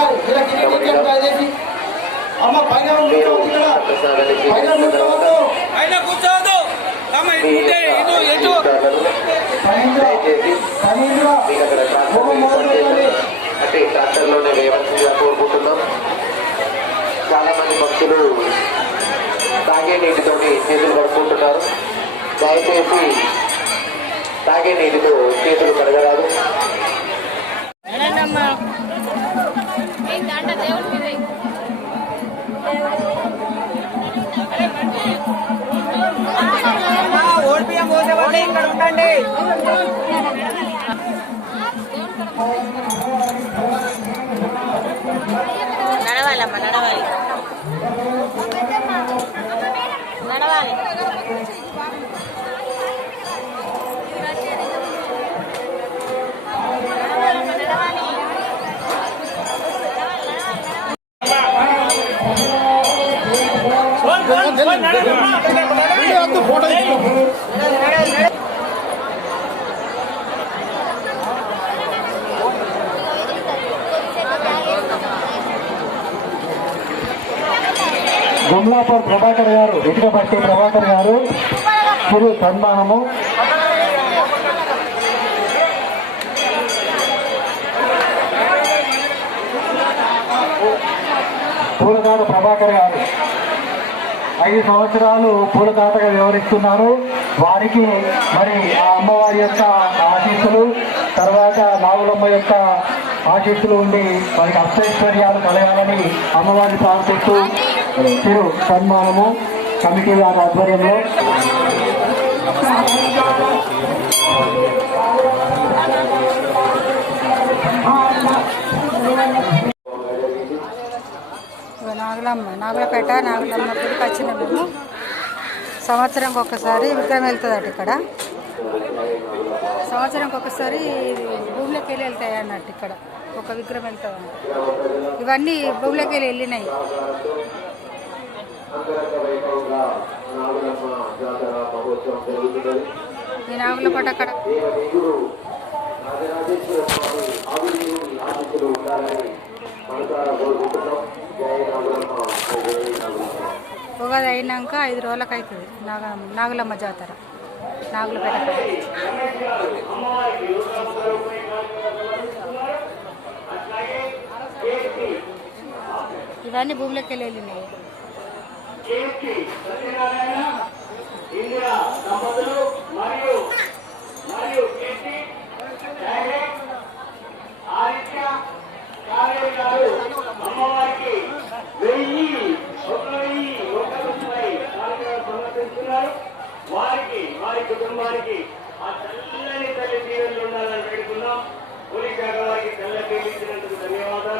గారు ఇలా కిరీటం దయచేసి అమ్మ పైన కూర్చోవద్దు అంటే ట్రాక్టర్లోనే వేయవలసిందిగా కోరుకుంటున్నాం. చాలా మంది భక్తులు తాగే నీటితోని చేతులు కడుక్కుంటున్నారు. దయచేసి తాగే నీటితో చేతులు కడగరాదు. ఓడిపిఎం పోసేవాళ్ళు ఇక్కడ ఉండండి. నడవాలమ్మా, నడవాలి నడవాలి. గుమ్లాపూర్ ప్రభాకర్ గారు, ఇటుకపట్టి ప్రభాకర్ గారు చిరు సన్మానము. పూలకాట ప్రభాకర్ గారు 5 సంవత్సరాలు పూలకాటగా వ్యవహరిస్తున్నారు. వారికి మరి ఆ అమ్మవారి యొక్క ఆశీస్సులు, తర్వాత నాగులమ్మ యొక్క ఆశీస్సులు ఉండి వారికి అష్టైశ్వర్యాలు కలగాలని అమ్మవారిని ప్రార్థిస్తూ చిరు సన్మానము కమిటీ వారి ఆధ్వర్యంలో. నాగులపేట నాగులమ్మ గుడికి వచ్చిన మేము సంవత్సరంకి ఒకసారి విగ్రహం వెళ్తుంది అటు. ఇక్కడ సంవత్సరంకి ఒకసారి భూమిలోకి వెళ్ళి వెళ్తాయి అన్నట్టు. ఇక్కడ ఒక విగ్రహం వెళ్తుంది అన్నట్టు. ఇవన్నీ భూమిలోకి వెళ్ళి వెళ్ళినాయి. ఈ నాగులపేట అక్కడ ఉగాది అయినాక 5 రోజులకు అవుతుంది నాగులమ్మ జాతర నాగులపేట. ఇవన్నీ భూమిలోకి వెళ్ళినాయి. అమ్మవారికి 1000 వారికి వారి కుటుంబానికి ఆ చల్లని తల్లి దీవెనలు ఉండాలని పెడుతున్నాం. పోలీస్ శాఖ వారికి తెల్ల పేరు ఇచ్చినందుకు ధన్యవాదాలు.